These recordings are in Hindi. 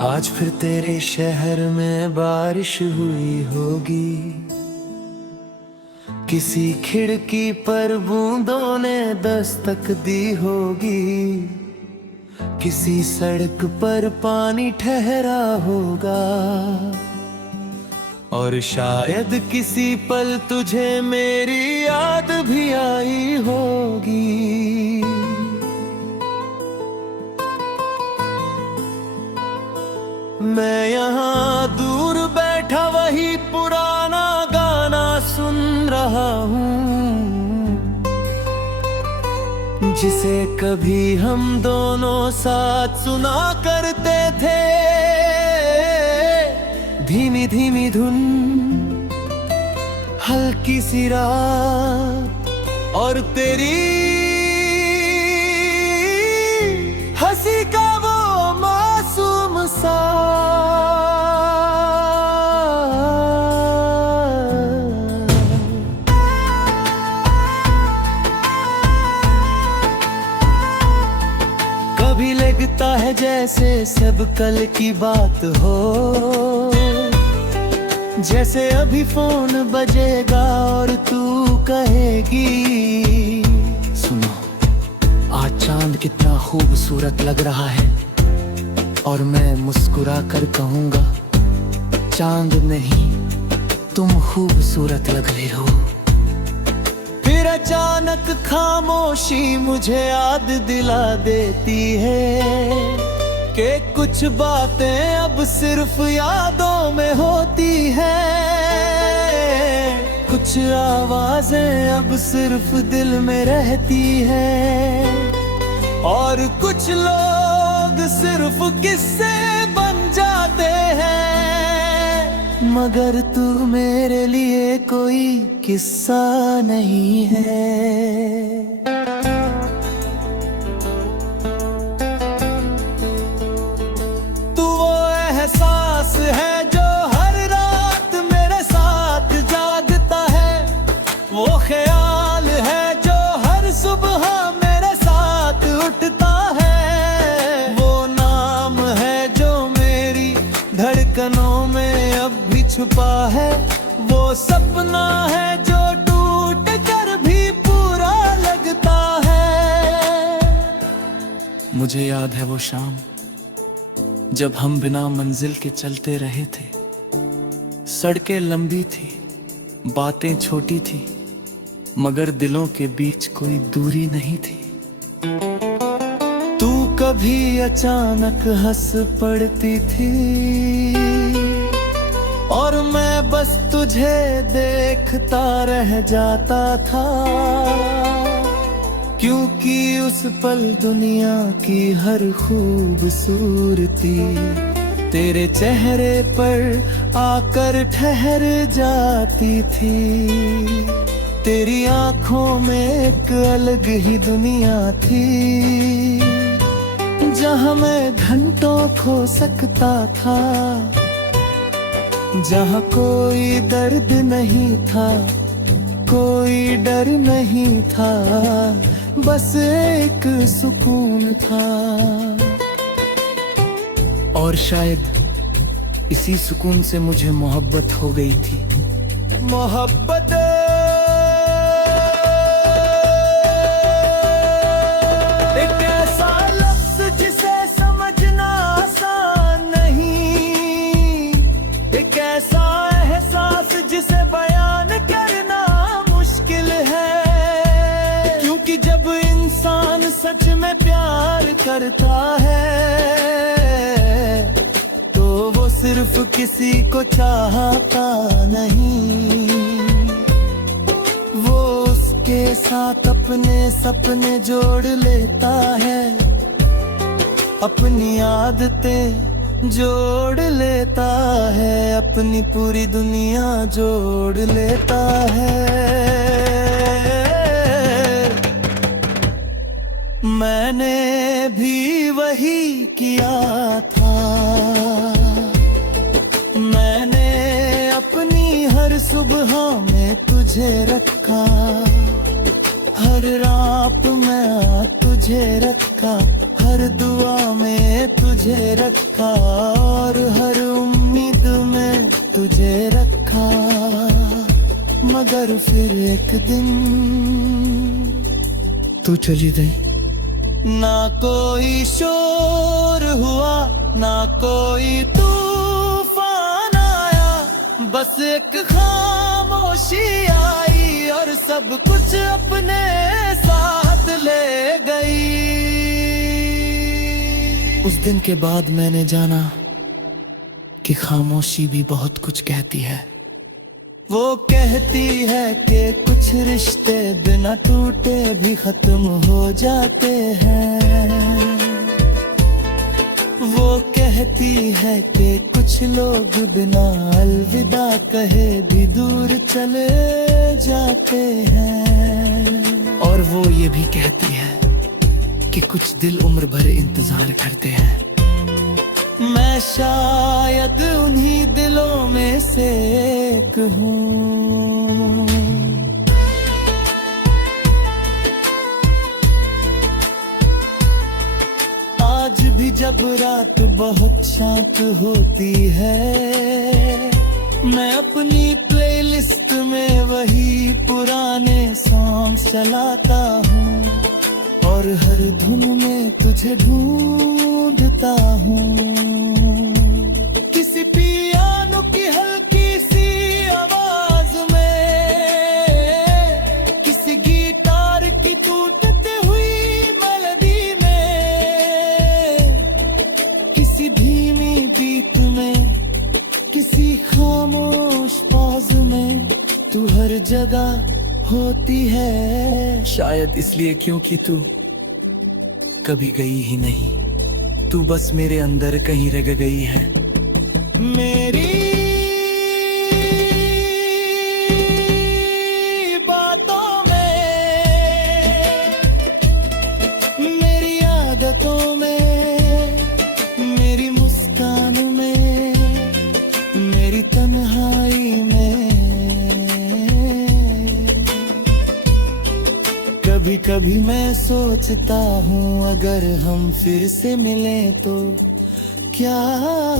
आज फिर तेरे शहर में बारिश हुई होगी, किसी खिड़की पर बूंदों ने दस्तक दी होगी, किसी सड़क पर पानी ठहरा होगा, और शायद किसी पल तुझे मेरी याद भी आई होगी। मैं यहाँ दूर बैठा वही पुराना गाना सुन रहा हूँ, जिसे कभी हम दोनों साथ सुना करते थे। धीमी धीमी धुन, हल्की सी रात, और तेरी हंसी का वो मासूम सा कभी लगता है जैसे सब कल की बात हो, जैसे अभी फोन बजेगा और तू कहेगी, सुनो आज चांद कितना खूबसूरत लग रहा है, और मैं मुस्कुरा कर कहूँगा चांद नहीं तुम खूबसूरत लग रहे हो। फिर अचानक खामोशी मुझे याद दिला देती है कि कुछ बातें अब सिर्फ यादों में होती हैं, कुछ आवाजें अब सिर्फ दिल में रहती हैं, और कुछ लोग सिर्फ किस्से बन जाते हैं, मगर तू मेरे लिए कोई किस्सा नहीं है। एहसास है जो हर रात मेरे साथ जागता है, वो ख्याल है जो हर सुबह मेरे साथ उठता है, वो नाम है जो मेरी धड़कनों में अब भी छुपा है, वो सपना है जो टूट कर भी पूरा लगता है। मुझे याद है वो शाम जब हम बिना मंजिल के चलते रहे थे, सड़कें लंबी थी, बातें छोटी थी, मगर दिलों के बीच कोई दूरी नहीं थी। तू कभी अचानक हंस पड़ती थी, और मैं बस तुझे देखता रह जाता था, क्योंकि उस पल दुनिया की हर खूबसूरती तेरे चेहरे पर आकर ठहर जाती थी। तेरी आंखों में एक अलग ही दुनिया थी, जहां मैं घंटों खो सकता था, जहां कोई दर्द नहीं था, कोई डर नहीं था, बस एक सुकून था। और शायद इसी सुकून से मुझे मोहब्बत हो गई थी। मोहब्बत एक ऐसा लफ्ज़ जिसे समझना आसान नहीं, एक ऐसा एहसास जिसे बयान करना मुश्किल है, क्योंकि जब इंसान सच में प्यार करता है तो वो सिर्फ किसी को चाहता नहीं, वो उसके साथ अपने सपने जोड़ लेता है, अपनी आदतें जोड़ लेता है, अपनी पूरी दुनिया जोड़ लेता है। मैंने भी वही किया था, मैंने अपनी हर सुबह में तुझे रखा, हर रात में तुझे रखा, हर दुआ में तुझे तुझे रखा और हर उम्मीद में तुझे रखा, मगर फिर एक दिन तू चली गई। ना कोई शोर हुआ, ना कोई तूफान आया, बस एक खामोशी आई और सब कुछ अपने साथ ले गई। उस दिन के बाद मैंने जाना कि खामोशी भी बहुत कुछ कहती है। वो कहती है कि कुछ रिश्ते बिना टूटे भी खत्म हो जाते हैं। वो कहती है कि कुछ लोग बिना अलविदा कहे भी दूर चले जाते हैं। और वो ये भी कहती है कि कुछ दिल उम्र भर इंतजार करते हैं। मैं शायद उन्हीं दिलों में से एक हूँ। आज भी जब रात बहुत शांत होती है, मैं अपनी प्लेलिस्ट में वही पुराने सॉन्ग चलाता हूँ और हर धुन में तुझे ढूंढता हूँ। किसी पियानो की हल्की सी आवाज में, किसी गिटार की टूटती हुई मेलोडी में, किसी धीमी बीट में, किसी खामोश पॉज में, तू हर जगह होती है। शायद इसलिए क्योंकि तू कभी गई ही नहीं, तू बस मेरे अंदर कहीं रह गई है। मेरी बातों में, मेरी आदतों में, मेरी मुस्कान में, मेरी तन्हाई में। कभी कभी मैं सोचता हूँ अगर हम फिर से मिलें तो क्या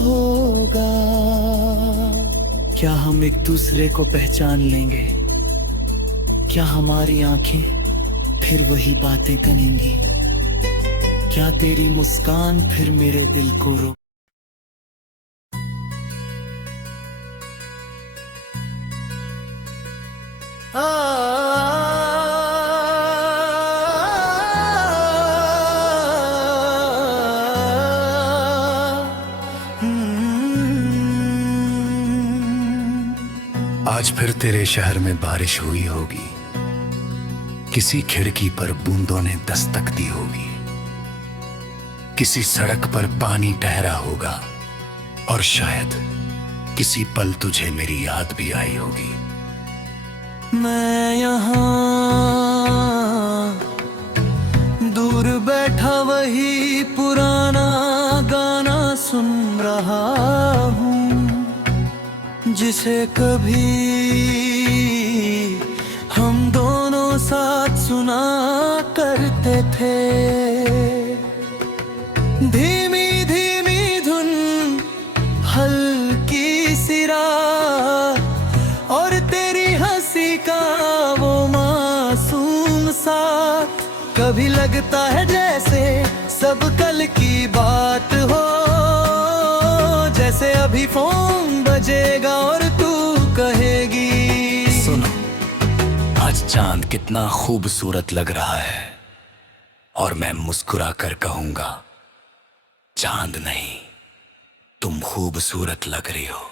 होगा? क्या हम एक दूसरे को पहचान लेंगे? क्या हमारी आंखें फिर वही बातें करेंगी? क्या तेरी मुस्कान फिर मेरे दिल को रो? आज फिर तेरे शहर में बारिश हुई होगी, किसी खिड़की पर बूंदों ने दस्तक दी होगी, किसी सड़क पर पानी ठहरा होगा और शायद किसी पल तुझे मेरी याद भी आई होगी। मैं यहाँ दूर बैठा वही पुराना गाना सुन रहा हूँ, जिसे कभी हम दोनों साथ सुना करते थे। धीमी धीमी धुन, हल्की सी रात और तेरी हंसी का वो मासूम साथ। कभी लगता है जैसे सब कल की बात हो, जैसे अभी फोन बजेगा और तू कहेगी सुनो, आज चांद कितना खूबसूरत लग रहा है, और मैं मुस्कुरा कर कहूंगा चांद नहीं, तुम खूबसूरत लग रही हो।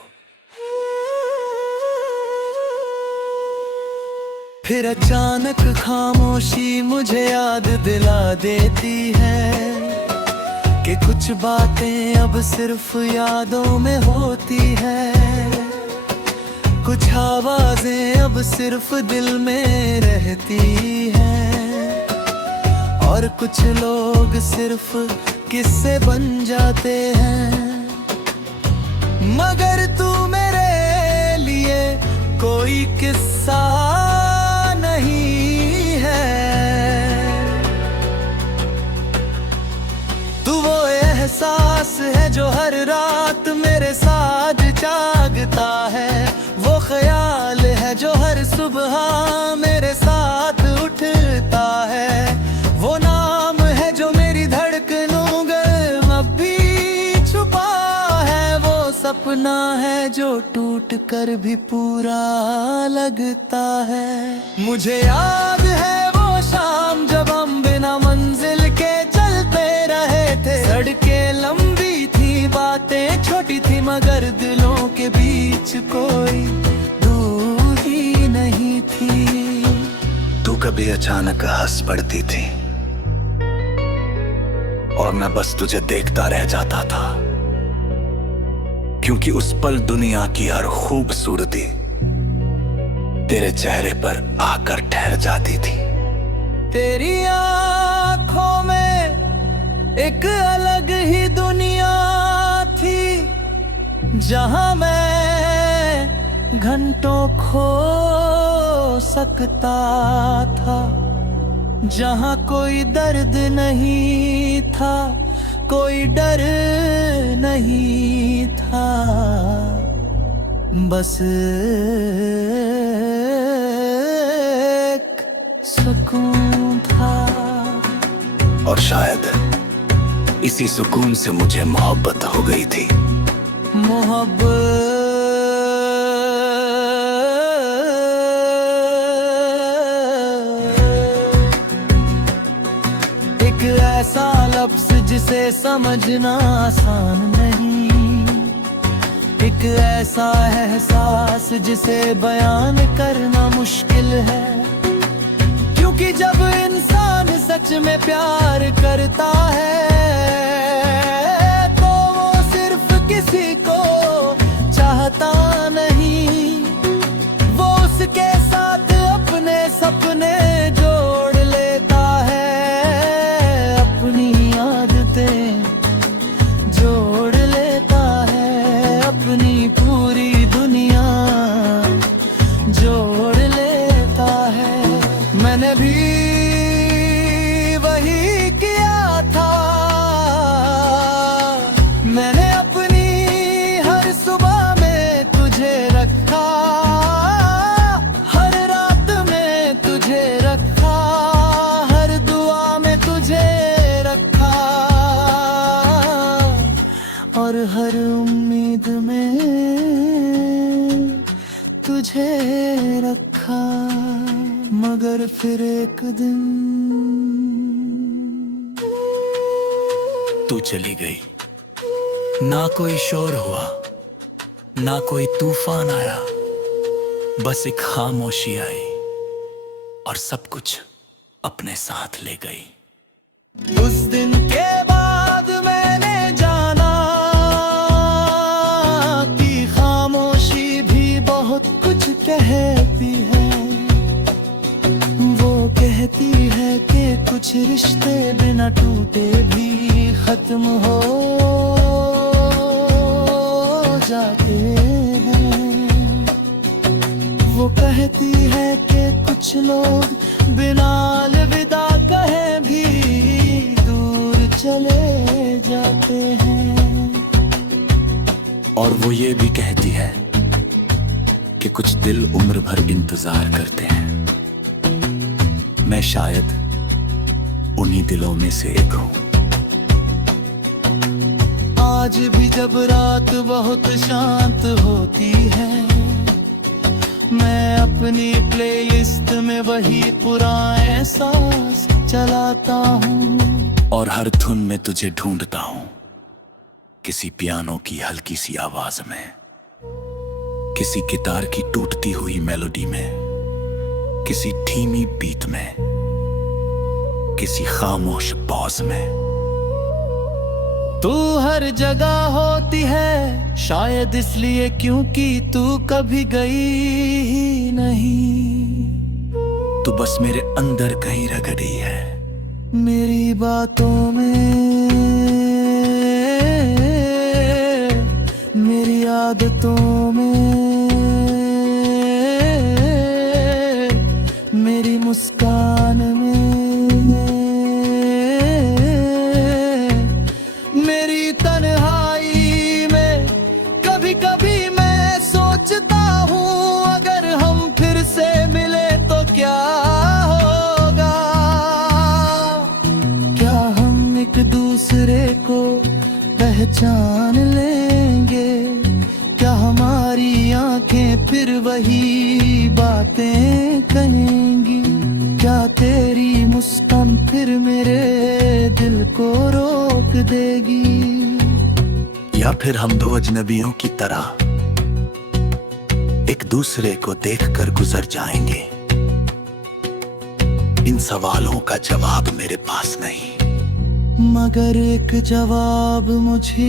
फिर अचानक खामोशी मुझे याद दिला देती है कि कुछ बातें अब सिर्फ यादों में होती है। कुछ आवाजें अब सिर्फ दिल में रहती हैं और कुछ लोग सिर्फ किस्से बन जाते हैं। मगर तू मेरे लिए कोई किस्सा नहीं है, तू वो एहसास एहसास है जो हर रात मेरे साथ जागता है, वो ख्याल है जो हर सुबह मेरे साथ उठता है, वो नाम है जो मेरी धड़कनों में अब भी छुपा है, वो सपना है जो टूट कर भी पूरा लगता है। मुझे याद है वो शाम जब हम बिना मंजिल के चलते रहे थे, सड़कें लंबी थी, बातें छोटी थी, मगर दिलों के बीच कोई दूरी नहीं थी। तू कभी अचानक हंस पड़ती थी और मैं बस तुझे देखता रह जाता था, क्योंकि उस पल दुनिया की हर खूबसूरती तेरे चेहरे पर आकर ठहर जाती थी। तेरी आंखों में एक अलग ही दुनिया थी, जहां मैं घंटों खो सकता था, जहां कोई दर्द नहीं था, कोई डर नहीं था, बस एक सुकून था। और शायद इसी सुकून से मुझे मोहब्बत हो गई थी। मोहब्बत एक ऐसा लफ्ज जिसे समझना आसान नहीं, एक ऐसा एहसास जिसे बयान करना मुश्किल है, क्योंकि जब इंसान सच में प्यार करता है तो वो सिर्फ किसी को चाहता नहीं, वो उसके साथ अपने सपने जोड़ लेता है, अपनी आदतें जोड़ लेता है, अपनी पूरी दुनिया जोड़ लेता है। मैंने भी वही किया था, मैंने अपनी हर सुबह में तुझे रखा, हर रात में तुझे रखा, हर दुआ में तुझे रखा, और हर उम्मीद में तुझे रखा, मगर फिर एक दिन तू चली गई, ना कोई शोर हुआ, ना कोई तूफान आया, बस एक खामोशी आई और सब कुछ अपने साथ ले गई। उस दिन के बाद मैंने जाना कि खामोशी भी बहुत कुछ कहती है, वो कहती है कि कुछ रिश्ते बिना टूटे भी खत्म हो जाते हैं, वो कहती है कि कुछ लोग बिना अलविदा कहे भी दूर चले जाते हैं, और वो ये भी कहती है कि कुछ दिल उम्र भर इंतजार करते हैं। मैं शायद उन्हीं दिलों में से एक हूं। आज भी जब रात बहुत शांत होती है, मैं अपनी प्लेलिस्ट में वही पुराने एहसास चलाता हूँ, और हर धुन में तुझे ढूंढता हूं, किसी पियानो की हल्की सी आवाज में, किसी गिटार की टूटती हुई मेलोडी में, किसी धीमी बीट में, किसी खामोश पॉज में। तू हर जगह होती है, शायद इसलिए क्योंकि तू कभी गई ही नहीं, तू बस मेरे अंदर कहीं रगड़ी है, मेरी बातों में, मेरी आदतों में, मेरी मुस्कान में, मेरी तन्हाई पहचान लेंगे? क्या हमारी आंखें फिर वही बातें कहेंगी? क्या तेरी मुस्कान फिर मेरे दिल को रोक देगी? या फिर हम दो अजनबियों की तरह एक दूसरे को देखकर गुजर जाएंगे? इन सवालों का जवाब मेरे पास नहीं, मगर एक जवाब मुझे